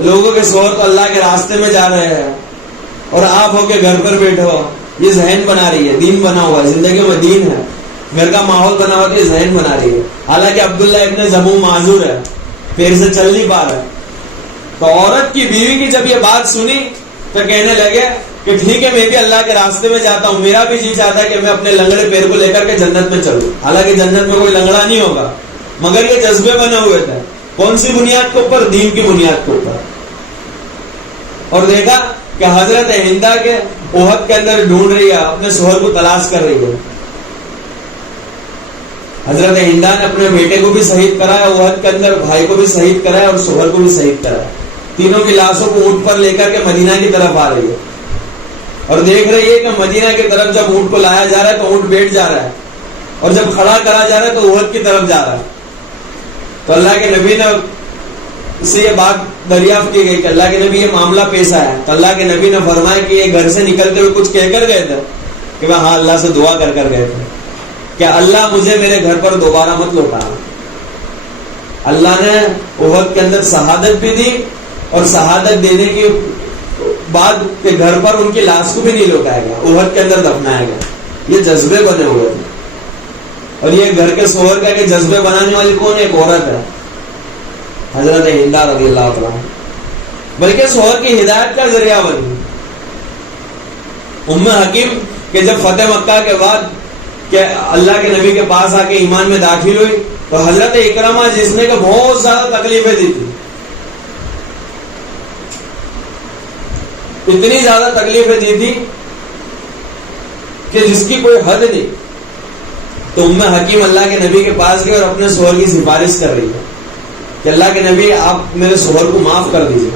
لوگوں کے شوہر تو اللہ کے راستے میں جا رہے ہیں اور آپ ہو کے گھر پر بیٹھے ہو. یہ ذہن بنا رہی ہے، دین بنا ہوا ہے، زندگی میں دین ہے، گھر کا ماحول بنا ہوا ہے، ذہن بنا رہی ہے. حالانکہ عبداللہ ابن زمو معذور ہے، پیر سے چل نہیں پا رہا ہے. تو عورت کی بیوی کی جب یہ بات سنی تو کہنے لگے کہ ٹھیک ہے میں بھی اللہ کے راستے میں جاتا ہوں، میرا بھی جی چاہتا ہے کہ میں اپنے لنگڑے پیر کو لے کر کے جنت میں چلوں. حالانکہ جنت میں کوئی لنگڑا نہیں ہوگا، مگر یہ جذبے بنے ہوئے تھے. کون سی بنیاد کے اوپر؟ دین کی بنیاد کے اوپر. اور دیکھا کہ حضرت ہندا کے احد کے اندر ڈھونڈ رہی ہے، اپنے شوہر کو تلاش کر رہی ہے. حضرت ہندا نے اپنے بیٹے کو بھی شہید کرایا، احد کے اندر بھائی کو بھی شہید کرایا اور شوہر کو بھی شہید کرایا. تینوں کی لاشوں کو اونٹ پر لے کر کے مدینہ کی طرف آ رہی ہے اور دیکھ رہی ہے کہ مدینہ کی طرف جب اونٹ کو لایا جا رہا ہے تو اونٹ بیٹھ جا رہا ہے، اور جب کھڑا کرا جا رہا ہے تو احد کی طرف جا رہا ہے. تو اللہ کے نبی نے سے یہ بات دریافت کی گئی کہ اللہ کے نبی یہ معاملہ پیش آیا. تو اللہ کے نبی نے فرمایا کہ یہ گھر سے نکلتے ہوئے کچھ کہہ کر گئے تھے کہ ہاں اللہ سے دعا کر کر گئے تھے کہ اللہ مجھے میرے گھر پر دوبارہ مت لوٹا. اللہ نے احد کے اندر شہادت بھی دی اور شہادت دینے کے بعد کہ گھر پر ان کی لاش کو بھی نہیں لوٹایا گیا، احد کے اندر دفنایا گیا. یہ جذبے بنے ہوئے تھے. اور یہ گھر کے شوہر کا کہ جذبے بنانے والی کون؟ ایک عورت ہے، حضرت ہندا رضی اللہ تعالیٰ، بلکہ شوہر کی ہدایت کا ذریعہ بنی. ام حکیم کہ جب فتح مکہ کے بعد کہ اللہ کے نبی کے پاس آ کے ایمان میں داخل ہوئی تو حضرت اکرمہ جس نے کہ بہت زیادہ تکلیفیں دی تھی، اتنی زیادہ تکلیفیں دی تھی کہ جس کی کوئی حد نہیں، تو ام حکیم اللہ کے نبی کے پاس گئے اور اپنے شوہر کی سفارش کر رہی ہے کہ اللہ کے نبی آپ میرے شوہر کو معاف کر دیجئے۔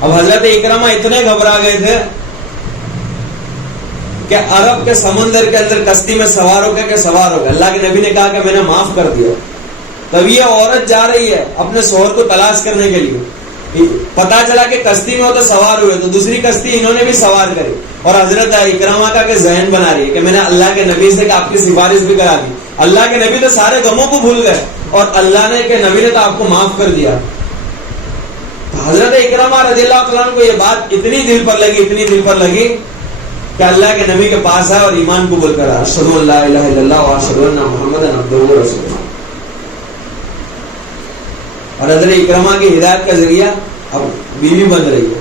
اب حضرت اکرمہ اتنے گھبرا گئے تھے کہ عرب کے سمندر کے اندر کشتی میں سوار ہو گئے۔ اللہ کے نبی نے کہا کہ میں نے معاف کر دیا۔ تب یہ عورت جا رہی ہے اپنے شوہر کو تلاش کرنے کے لیے، پتا چلا کہ کشتی میں وہ تو سوار ہوئے، تو دوسری کشتی انہوں نے بھی سوار کری، اور حضرت اکرمہ کا کہ ذہن بنا رہی ہے کہ میں نے اللہ کے نبی سے کہ آپ کی سفارش بھی کرا دی، اللہ کے نبی تو سارے غموں کو بھول گئے اور اللہ نے کہ نبی نے تو آپ کو معاف کر دیا۔ حضرت اکرمہ رضی اللہ تعالیٰ عنہ کو یہ بات اتنی دل پر لگی کہ اللہ کے نبی کے پاس آئے اور ایمان قبول کرا، اشہدو ان لا الہ الا اللہ واشہد ان محمدا عبدہ ورسولہ۔ اور حضرت اکرمہ کی ہدایت کا ذریعہ اب بیوی بن رہی ہے۔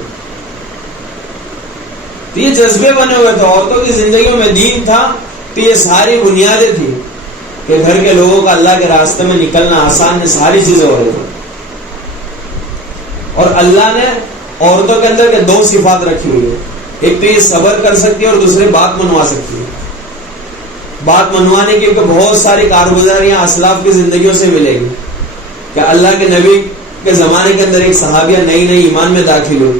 تو یہ جذبے بنے ہوئے تھے، عورتوں کی زندگیوں میں دین تھا تو یہ ساری بنیادیں تھی کہ گھر کے لوگوں کا اللہ کے راستے میں نکلنا آسان ہے، ساری چیزیں ہو رہی ہیں۔ اور اللہ نے عورتوں کے اندر کے دو صفات رکھی ہوئی ہے، ایک تو یہ صبر کر سکتی ہے اور دوسرے بات منوا سکتی ہے۔ بات منوانے کی بہت ساری کارگزاریاں اسلاف کی زندگیوں سے ملے گی کہ اللہ کے نبی کے زمانے کے اندر ایک صحابیہ نئی ایمان میں داخل ہوئی،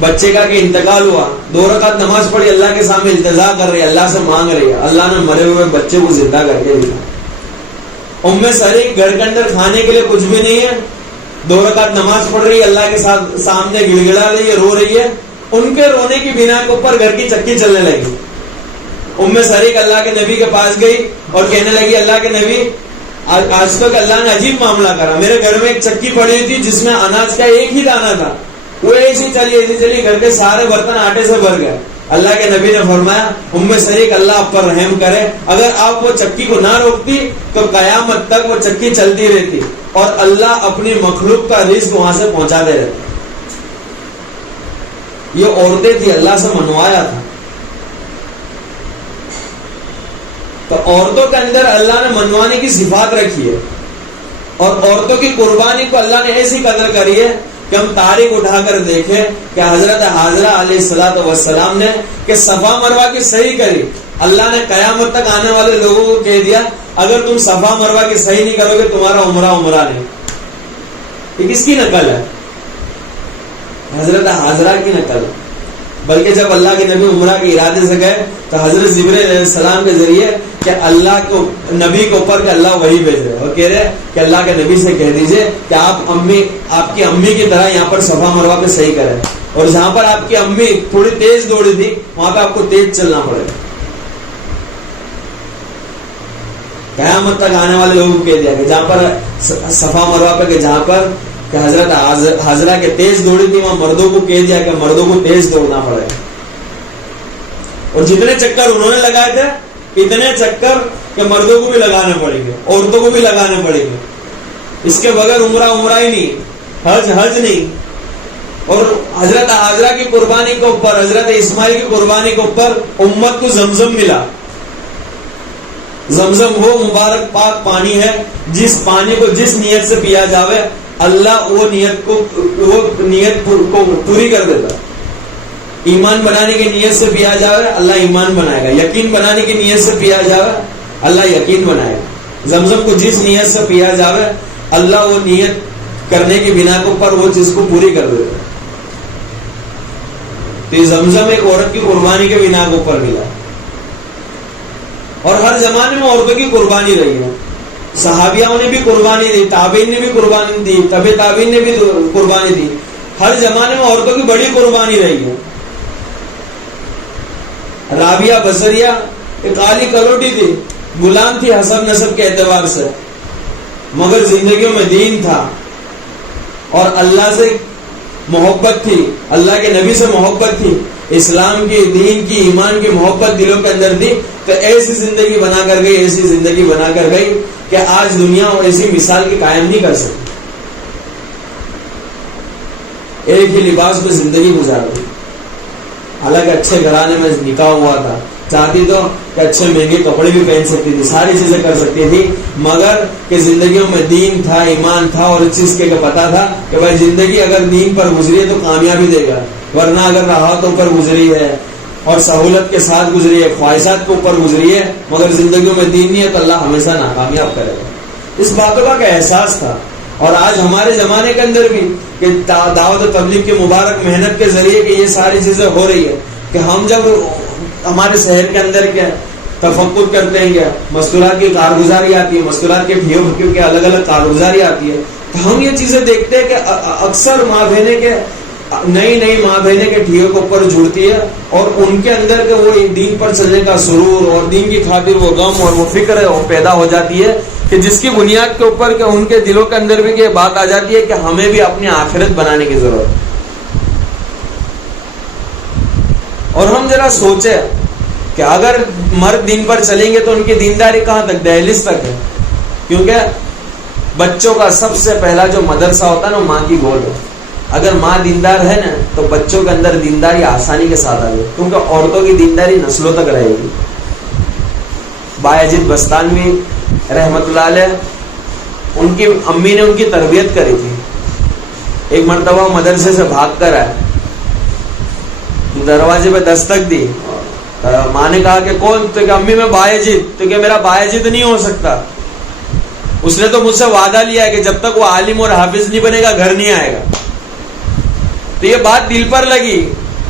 بچے کا کہ انتقال ہوا، 2 رکعت نماز پڑھی، اللہ کے سامنے التجا کر رہی ہے، اللہ سے مانگ رہی ہے، اللہ نے مرے ہوئے بچے کو زندہ کر کے دیا۔ ام سریق گھر کے اندر کھانے کے لیے کچھ بھی نہیں ہے، 2 رکعت نماز پڑھ رہی ہے، اللہ کے سامنے گڑ گڑا رہی ہے، رو رہی ہے، ان کے رونے کی بنا کے اوپر گھر کی چکی چلنے لگی۔ ام سریق اللہ کے نبی کے پاس گئی اور کہنے لگی اللہ کے نبی آج تک اللہ نے عجیب معاملہ کرا، میرے گھر میں ایک چکی پڑی تھی جس میں اناج کا ایک ہی دانہ تھا، وہ ایسی چلی گھر کے سارے برتن آٹے سے بھر گئے۔ اللہ کے نبی نے فرمایا ام سریق اللہ آپ پر رحم کرے، اگر آپ وہ چکی کو نہ روکتی تو قیامت تک وہ چکی چلتی رہتی اور اللہ اپنی مخلوق کا رزق وہاں سے پہنچاتے رہتے۔ یہ عورتیں تھی، اللہ سے منوایا تھا۔ تو عورتوں کے اندر اللہ نے منوانے کی صفات رکھی ہے، اور عورتوں کی قربانی کو اللہ نے ایسی قدر کری ہے کہ ہم تاریخ اٹھا کر دیکھیں کہ حضرت حاضرہ علیہ الصلوۃ والسلام نے کہ صفا مروہ کی صحیح کری، اللہ نے قیامت تک آنے والے لوگوں کو کہہ دیا اگر تم صفا مروہ کی صحیح نہیں کرو گے تمہارا عمرہ نہیں۔ یہ کس کی نقل ہے؟ حضرت حاضرہ کی نقل۔ بلکہ جب اللہ کے نبی عمرہ کے ارادے سے گئے تو حضرت جبرائیل علیہ السلام کے ذریعے کہ اللہ کو نبی کے اوپر کہ اللہ وہی بھیج رہے اور کہہ رہے کہ اللہ کے نبی سے کہہ دیجئے کہ آپ کی امی کی طرح یہاں پر صفا مروہ پہ صحیح کریں، اور جہاں پر آپ کی امی تھوڑی تیز دوڑی تھی وہاں پہ آپ کو تیز چلنا پڑے گا۔ قیامت تک آنے والے لوگوں کو کہہ دیا کہ جہاں پر صفا مروہ پہ کہ جہاں پر کہ حضرت حاضرہ کے تیز دوڑی تھی وہاں مردوں کو کہہ دیا کہ مردوں کو تیز دوڑنا پڑے گا، اور جتنے چکر انہوں نے لگائے تھے اتنے چکر کہ مردوں کو بھی لگانے پڑیں گے، عورتوں کو بھی لگانے پڑیں گے، اس کے بغیر عمرہ ہی نہیں، حج نہیں۔ اور حضرت حاضرہ کی قربانی کے اوپر، حضرت اسماعیل کی قربانی کے اوپر امت کو زمزم ملا۔ زمزم وہ مبارک پاک پانی ہے جس پانی کو جس نیت سے پیا جاوے اللہ وہ نیت کو پوری کر دیتا۔ ایمان بنانے کی نیت سے پیا جاوے اللہ ایمان بنائے گا، یقین بنانے کی نیت سے پیا جاوے اللہ یقین بنائے گا۔ زمزم کو جس نیت سے پیا جاوے اللہ وہ نیت کرنے کی بنا کے اوپر وہ چیز کو پوری کر دیتا۔ تو یہ زمزم ایک عورت کی قربانی کے بنا کے اوپر ملا، اور ہر زمانے میں عورتوں کی قربانی رہی ہے۔ صحابیوں نے بھی قربانی دی، تابعین نے بھی قربانی دی، تبع تابعین نے بھی قربانی دی، ہر زمانے میں عورتوں کی بڑی قربانی رہی ہے۔ رابعہ بصریہ ایک کالی کلوٹی تھی، غلام تھی حسب نسب کے اعتبار سے، مگر زندگیوں میں دین تھا اور اللہ سے محبت تھی، اللہ کے نبی سے محبت تھی، اسلام کی، دین کی، ایمان کی محبت دلوں کے اندر تھی، تو ایسی زندگی بنا کر گئی کہ آج دنیا ایسی مثال کی قائم نہیں کر سکتی۔ ایک ہی لباس میں زندگی گزار دی، حالانکہ اچھے گھرانے میں نکاح ہوا تھا، چاہتی تو کہ اچھے مہنگے کپڑے بھی پہن سکتی تھی, ساری چیزیں کر سکتی تھی, مگر کہ زندگیوں میں دین تھا, ایمان تھا, اور اس چیز کے پتا تھا کہ بھائی زندگی اگر دین پر گزری ہے تو کامیابی دے گا, ورنہ اگر راحتوں پر گزری ہے اور سہولت کے ساتھ گزری ہے, خواہشات کے اوپر گزری ہے, مگر زندگیوں میں دین نہیں ہے تو اللہ ہمیشہ ناکامیاب کرے گا. اس باتوں کا احساس تھا. اور آج ہمارے زمانے کے اندر بھی کہ دعوت و تبلیغ کی مبارک محنت کے ذریعے کہ یہ ساری چیزیں ہو رہی ہے, کہ ہم جب ہمارے شہر کے اندر کیا تفکر کرتے ہیں, کیا مستورات کی کارگزاری آتی ہے, مستورات کے ٹھیوں بھکیوں کے الگ الگ کارگزاری آتی ہے, تو ہم یہ چیزیں دیکھتے ہیں کہ اکثر ماں بہنیں کے نئی ماں بہنیں کے ٹھیوں کے اوپر جڑتی ہے, اور ان کے اندر کے وہ دین پر چلنے کا سرور اور دین کی خاطر وہ غم اور وہ فکر پیدا ہو جاتی ہے, کہ جس کی بنیاد کے اوپر کہ ان کے دلوں کے اندر بھی یہ بات آ جاتی ہے کہ ہمیں بھی اپنی آخرت بنانے کی ضرورت ہے. اور ہم ذرا سوچے کہ اگر مرد دین پر چلیں گے تو ان کی دینداری کہاں تک, دہلیز تک ہے, کیونکہ بچوں کا سب سے پہلا جو مدرسہ ہوتا ہے نا ماں کی گود ہے. اگر ماں دیندار ہے نا تو بچوں کے اندر دینداری آسانی کے ساتھ آ گئی, کیونکہ عورتوں کی دینداری نسلوں تک رہے گی. بایزید بستانوی رحمت اللہ علیہ, ان کی امی نے ان کی تربیت کری تھی. ایک مرتبہ مدرسے سے بھاگ کر آئے, دروازے پہ دستک دی, ماں نے کہا کہ کون؟ تو کہ امی میں بایزید. تو کہ میرا بایزید نہیں ہو سکتا, اس نے تو مجھ سے وعدہ لیا ہے کہ جب تک وہ عالم اور حافظ نہیں بنے گا گھر نہیں آئے گا. تو یہ بات دل پر لگی,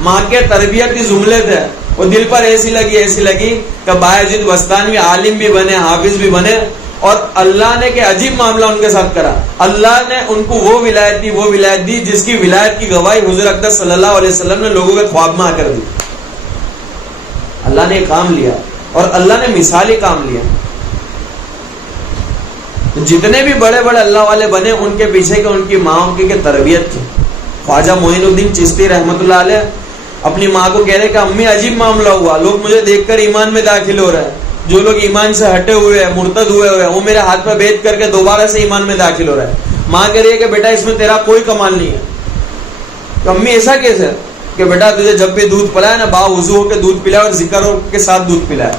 ماں کے تربیتی جملے تھے, وہ دل پر ایسی لگی کہ بایزید بستانوی عالم بھی بنے, حافظ بھی بنے, اور اللہ نے کہ عجیب معاملہ ان کے ساتھ کرا. اللہ نے ان کو وہ ولایت دی جس کی ولایت کی گواہی حضور اقدس صلی اللہ علیہ وسلم نے لوگوں کے خواب میں آ کر دی. اللہ نے کام لیا, اور اللہ نے مثالی کام لیا. جتنے بھی بڑے اللہ والے بنے ان کے پیچھے کے ان کی ماں کی تربیت تھی. خواجہ معین الدین چشتی رحمت اللہ علیہ اپنی ماں کو کہہ رہے کہ امی عجیب معاملہ ہوا, لوگ مجھے دیکھ کر ایمان میں داخل ہو رہے ہیں, جو لوگ ایمان سے ہٹے ہوئے ہیں, مرتد ہوئے وہ میرے ہاتھ پہ بیعت کر کے دوبارہ سے ایمان میں داخل ہو رہا ہے. ماں کہہ رہی ہے کہ بیٹا اس میں تیرا کوئی کمال نہیں ہے. تو امی ایسا کیسے کہ بیٹا تجھے جب بھی دودھ پلایا نا با وضو ہو کے دودھ پلایا اور ذکر ہو کے ساتھ دودھ پلایا,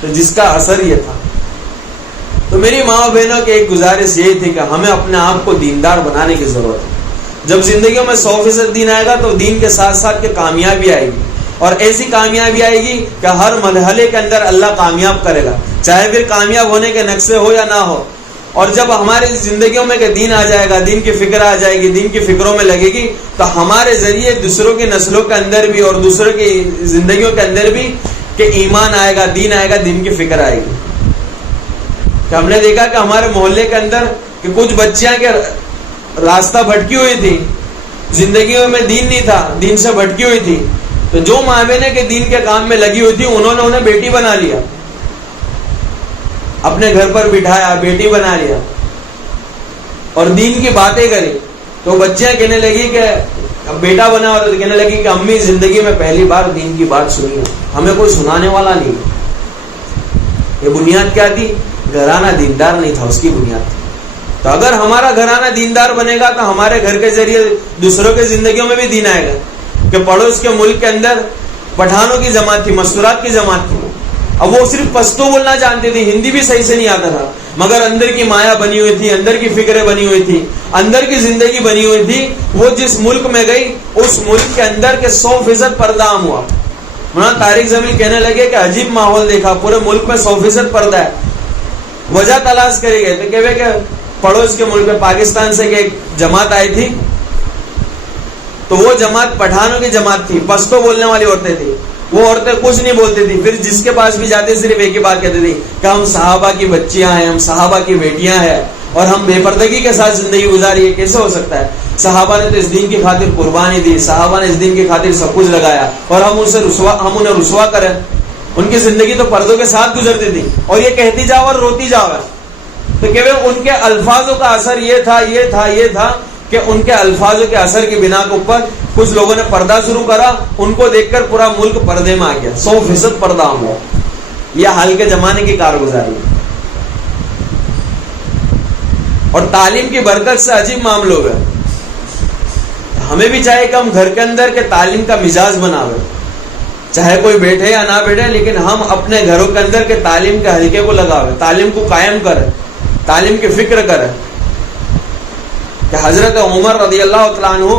تو جس کا اثر یہ تھا. تو میری ماں بہنوں کی ایک گزارش یہی تھی کہ ہمیں اپنے آپ کو دیندار بنانے کی ضرورت ہے. جب زندگیوں میں 100% دین آئے گا تو دین کے ساتھ ساتھ کامیابی آئے گی, اور ایسی کامیابی آئے گی کہ ہر مرحلے کے اندر اللہ کامیاب کرے گا, چاہے پھر کامیاب ہونے کے نقشے ہو یا نہ ہو. اور جب ہماری زندگیوں میں کہ دین آ جائے گا, دین کی فکر آ جائے گی, دین کی فکروں میں لگے گی, تو ہمارے ذریعے دوسروں کی نسلوں کے اندر بھی اور دوسروں کی زندگیوں کے اندر بھی کہ ایمان آئے گا, دین کی فکر آئے گی. کہ ہم نے دیکھا کہ ہمارے محلے کے اندر کہ کچھ بچیاں کے راستہ بھٹکی ہوئی تھی, زندگیوں میں دین نہیں تھا, دین سے بھٹکی ہوئی تھی, تو جو ماں بہنیں کے دین کے کام میں لگی ہوئی تھی انہوں نے انہیں بیٹی بنا لیا, اپنے گھر پر بٹھایا, بیٹی بنا لیا, اور دین کی باتیں کری. تو بچیاں کہنے لگی کہ بیٹا بنا ہوا تو کہنے لگی کہ امی زندگی میں پہلی بار دین کی بات سنی ہے, ہمیں کوئی سنانے والا نہیں. یہ بنیاد کیا تھی؟ گھرانہ دیندار نہیں تھا, اس کی بنیاد تھی. تو اگر ہمارا گھرانہ دیندار بنے گا تو ہمارے گھر کے ذریعے دوسروں کے زندگیوں میں بھی دین آئے گا. کہ پڑوس کے ملک کے اندر پٹھانوں کی جماعت تھی, مستورات کی جماعت تھی. اب وہ صرف پشتو بولنا جانتی تھی, ہندی بھی صحیح سے نہیں آتا تھا, مگر اندر کی مایا بنی ہوئی تھی, اندر کی فکریں بنی ہوئی تھی, اندر کی زندگی بنی ہوئی تھی. وہ جس ملک میں گئی اس ملک کے اندر کے 100% پردہ عام ہوا. مولانا طارق جمیل کہنے لگے کہ عجیب ماحول دیکھا, پورے ملک میں 100% پردہ ہے. وجہ تلاش کرے گئے تو کہ پڑوس کے ملک میں پاکستان سے ایک جماعت آئی تھی, تو وہ جماعت پٹھانوں کی جماعت تھی, پشتو بولنے والی عورتیں تھی. وہ عورتیں کچھ نہیں بولتی تھی, پھر جس کے پاس بھی جاتے صرف ایک ہی بات کہتی تھی کہ ہم صحابہ کی بچیاں ہیں, ہم صحابہ کی بیٹیاں ہیں, اور ہم بے پردگی کے ساتھ زندگی گزاری ہے. کیسے ہو سکتا ہے؟ صحابہ نے تو اس دین کی خاطر قربانی دی, صحابہ نے اس دین کی خاطر سب کچھ لگایا, اور ہم انہیں رسوا کریں. ان کی زندگی تو پردوں کے ساتھ گزرتی تھی, اور یہ کہتی جاؤ اور روتی جاؤ. تو کہ ان کے الفاظوں کا اثر یہ تھا کہ ان کے الفاظوں کے اثر کی بنا کے اوپر کچھ لوگوں نے پردہ شروع کرا. ان کو دیکھ کر پورا ملک پردے میں آ گیا, 100% پردہ عام ہوا. یہ حال کے زمانے کی کارگزاری. اور تعلیم کی برکت سے عجیب معاملے ہو گئے. ہمیں بھی چاہیے کہ ہم گھر کے اندر کے تعلیم کا مزاج بناوے, چاہے کوئی بیٹھے یا نہ بیٹھے، لیکن ہم اپنے گھروں کے اندر کے تعلیم کے حلقے کو لگاوے، تعلیم کو قائم کرے، تعلیم کی فکر کرے. کہ حضرت عمر رضی اللہ تعالیٰ عنہ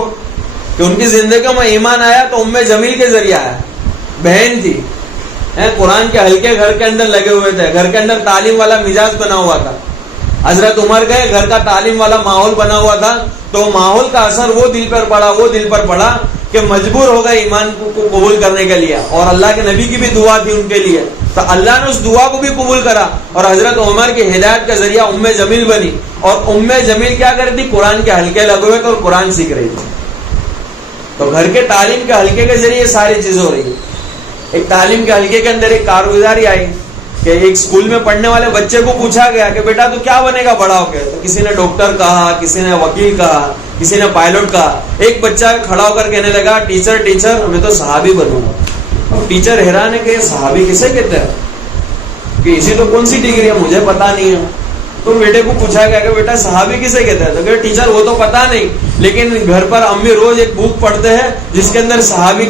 کہ ان کی زندگیوں میں ایمان آیا تو ام جمیل کے ذریعے آیا. بہن تھی، قرآن کے حلقے گھر کے اندر لگے ہوئے تھے، گھر کے اندر تعلیم والا مزاج بنا ہوا تھا. حضرت عمر گئے، گھر کا تعلیم والا ماحول بنا ہوا تھا، تو ماحول کا اثر وہ دل پر پڑا کہ مجبور ہو گئے ایمان کو قبول کرنے کے لیے. اور اللہ کے نبی کی بھی دعا تھی ان کے لیے، تو اللہ نے اس دعا کو بھی قبول کرا اور حضرت عمر کی ہدایت کا ذریعہ ام جمیل بنی. اور ام جمیل کیا کر رہی تھی؟ قرآن کے حلقے لگے ہوئے تھے اور قرآن سیکھ رہی تھی. تو گھر کے تعلیم کے حلقے کے ذریعے ساری چیزیں ہو رہی. ایک تعلیم کے حلقے کے اندر ایک کارگزاری آئی کہ ایک اسکول میں پڑھنے والے بچے کو پوچھا گیا کہ بیٹا تو کیا بنے گا بڑا ہو کے؟ تو کسی نے ڈاکٹر کہا، کسی نے وکیل کہا، کسی نے پائلٹ کہا. ایک بچہ کھڑا ہو کر کہنے لگا ٹیچر میں تو صحابی بنوں گا. اور ٹیچر حیران ہے کہ صحابی کسے کہتے ہیں، کہ اسی تو کون سی ڈگری ہے مجھے پتا نہیں ہے. تو بیٹے کو پوچھا گیا کہ بیٹا صحابی کسے کہتے ہیں؟ تو کہ ٹیچر وہ تو پتا نہیں، لیکن گھر پر امی روز ایک بک پڑھتے ہیں جس کے اندر صحابی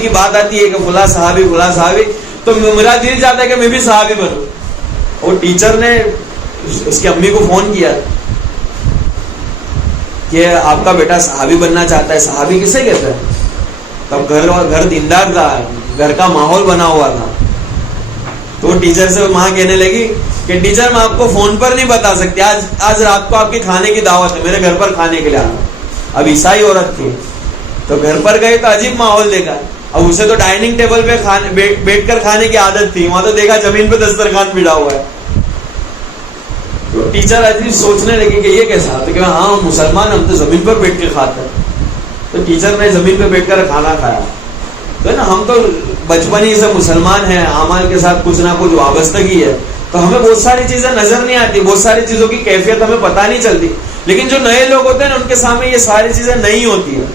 کی بات آتی ہے کہ فلاں صحابی، تو میرا دل چاہتا ہے کہ میں بھی صحابی بنوں. اور ٹیچر نے اس کی امی کو فون کیا کہ آپ کا بیٹا صحابی بننا چاہتا ہے. صحابی کسے کہتے ہیں؟ تب گھر دیندار تھا، گھر کا ماحول بنا ہوا تھا. تو ٹیچر سے ماں کہنے لگی کہ ٹیچر میں آپ کو فون پر نہیں بتا سکتی، آج رات کو آپ کی کھانے کی دعوت ہے، میرے گھر پر کھانے کے لیے آنا. اب عیسائی عورت تھی تو گھر پر گئے تو عجیب ماحول دیکھا. اب اسے تو ڈائننگ ٹیبل پہ بیٹھ کر کھانے کی عادت تھی، وہاں تو دیکھا زمین پہ دسترخوان بچھا ہوا ہے. تو ٹیچر عجیب سوچنے لگی کہ یہ کیسا؟ تو کہ ہاں ہم مسلمان، ہم تو زمین پر بیٹھ کے کھاتے ہیں. تو ٹیچر نے زمین پہ بیٹھ کر کھانا کھایا. تو نا ہم تو بچپن ہی سے مسلمان ہیں، اعمال کے ساتھ کچھ نہ کچھ وابستگی ہے، تو ہمیں بہت ساری چیزیں نظر نہیں آتی، بہت ساری چیزوں کی کیفیت ہمیں پتہ نہیں چلتی. لیکن جو نئے لوگ ہوتے ہیں نا ان کے سامنے یہ ساری چیزیں نہیں ہوتی ہیں.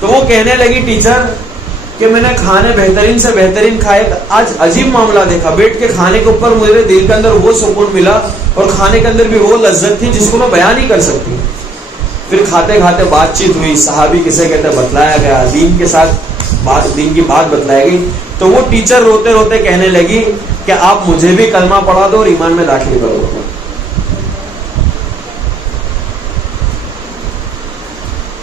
تو وہ کہنے لگی ٹیچر کہ میں نے کھانے بہترین سے بہترین کھائے، آج عجیب معاملہ دیکھا، بیٹھ کے کھانے کے اوپر میرے دل کے اندر وہ سکون ملا اور کھانے کے اندر بھی وہ لذت تھی جس کو میں بیان نہیں کر سکتی. پھر کھاتے کھاتے بات چیت ہوئی، صحابی کسے کہتے بتلایا گیا، دین کے ساتھ دین کی بات بتلائی گئی. تو وہ ٹیچر روتے روتے کہنے لگی کہ آپ مجھے بھی کلمہ پڑھا دو اور ایمان میں داخل کرو.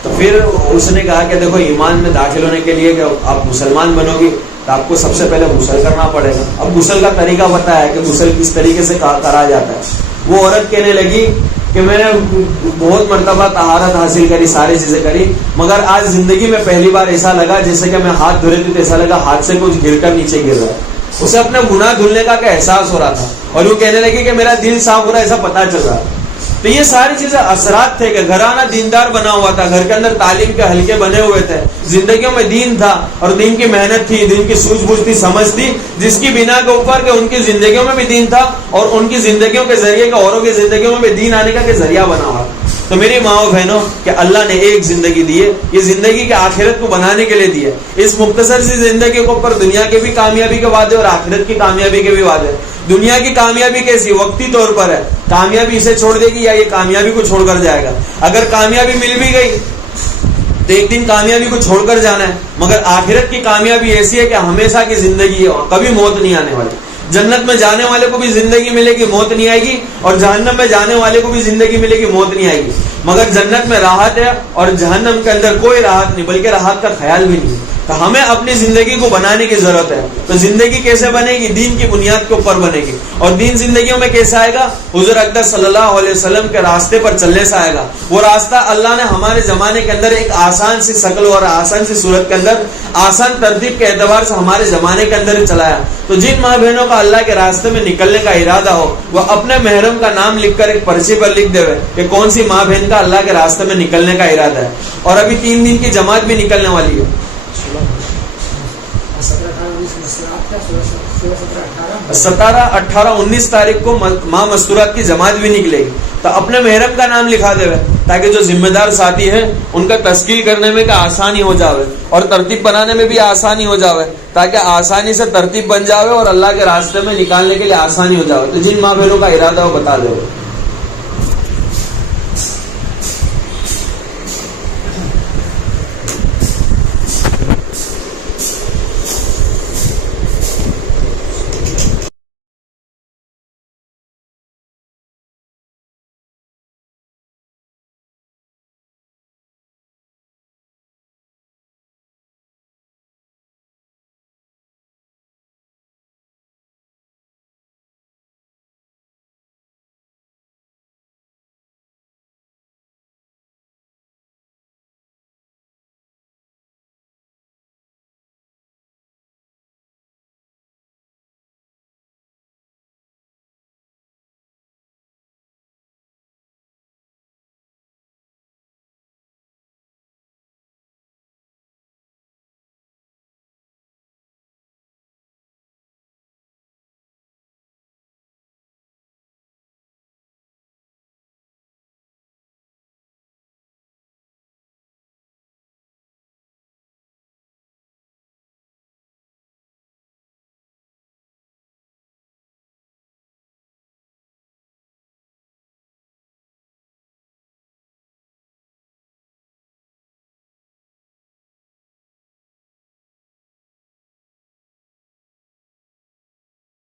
تو پھر اس نے کہا کہ دیکھو ایمان میں داخل ہونے کے لیے کہ آپ مسلمان بنو گی تو آپ کو سب سے پہلے غسل کرنا پڑے گا. اب غسل کا طریقہ بتایا کہ غسل کس طریقے سے کرا جاتا ہے. وہ عورت کہنے لگی کہ میں نے بہت مرتبہ طہارت حاصل کری، ساری چیزیں کری، مگر آج زندگی میں پہلی بار ایسا لگا جیسے کہ میں ہاتھ دھو رہی تھی تو ایسا لگا ہاتھ سے کچھ گر کر نیچے گر رہا ہے. اسے اپنے گناہ دھلنے کا احساس ہو رہا تھا اور وہ کہنے لگی کہ میرا دل صاف ہو رہا ہے، ایسا پتا چل رہا ہے. تو یہ ساری چیزیں اثرات تھے کہ گھرانہ دیندار بنا ہوا تھا، گھر کے اندر تعلیم کے حلقے بنے ہوئے تھے، زندگیوں میں دین تھا اور دین کی محنت تھی، دین کی سوجھ بوجھ تھی، سمجھ تھی، جس کی بنا کے اوپر کہ ان کی زندگیوں میں بھی دین تھا اور ان کی زندگیوں کے ذریعے کہ اوروں کی زندگیوں میں بھی دین آنے کا کہ ذریعہ بنا ہوا. تو میری ماں و بہنوں کہ اللہ نے ایک زندگی دی ہے، یہ زندگی کے آخرت کو بنانے کے لیے دی ہے. اس مختصر سی زندگی کے اوپر دنیا کے بھی کامیابی کے وعدے اور آخرت کی کامیابی کے بھی وعدے. دنیا کی کامیابی کیسی وقتی طور پر ہے، کامیابی اسے چھوڑ دے گی یا یہ کامیابی کو چھوڑ کر جائے گا. اگر کامیابی مل بھی گئی تو ایک دن کامیابی کو چھوڑ کر جانا ہے، مگر آخرت کی کامیابی ایسی ہے کہ ہمیشہ کی زندگی ہے، کبھی موت نہیں آنے والی. جنت میں جانے والے کو بھی زندگی ملے گی، موت نہیں آئے گی، اور جہنم میں جانے والے کو بھی زندگی ملے گی، موت نہیں آئے گی. مگر جنت میں راحت ہے اور جہنم کے اندر کوئی راحت نہیں، بلکہ راحت کا خیال بھی نہیں. تو ہمیں اپنی زندگی کو بنانے کی ضرورت ہے. تو زندگی کیسے بنے گی؟ دین کی بنیاد کے اوپر بنے گی. اور دین زندگیوں میں کیسے آئے گا؟ حضور اقدس صلی اللہ علیہ وسلم کے راستے پر چلنے سے آئے گا. وہ راستہ اللہ نے ہمارے زمانے کے اندر ایک آسان سی شکل اور آسان سی صورت کے اندر آسان ترتیب کے اعتبار سے ہمارے زمانے کے اندر چلایا. تو جن ماں بہنوں کا اللہ کے راستے میں نکلنے کا ارادہ ہو وہ اپنے محرم کا نام لکھ کر ایک پرچی پر لکھ دے کہ کون سی ماں بہن کا اللہ کے راستے میں نکلنے کا ارادہ ہے. اور ابھی 3 دن کی جماعت بھی نکلنے والی ہے. 17, 18, 19 تاریخ کو ماں مستورات کی جماعت بھی نکلے گی. تو اپنے محرم کا نام لکھا دے تاکہ جو ذمہ دار ساتھی ہیں ان کا تشکیل کرنے میں کہ آسانی ہو جاوے اور ترتیب بنانے میں بھی آسانی ہو جاوے، تاکہ آسانی سے ترتیب بن جاوے اور اللہ کے راستے میں نکالنے کے لیے آسانی ہو جاوے. تو جن ماں بہنوں کا ارادہ ہو بتا دے.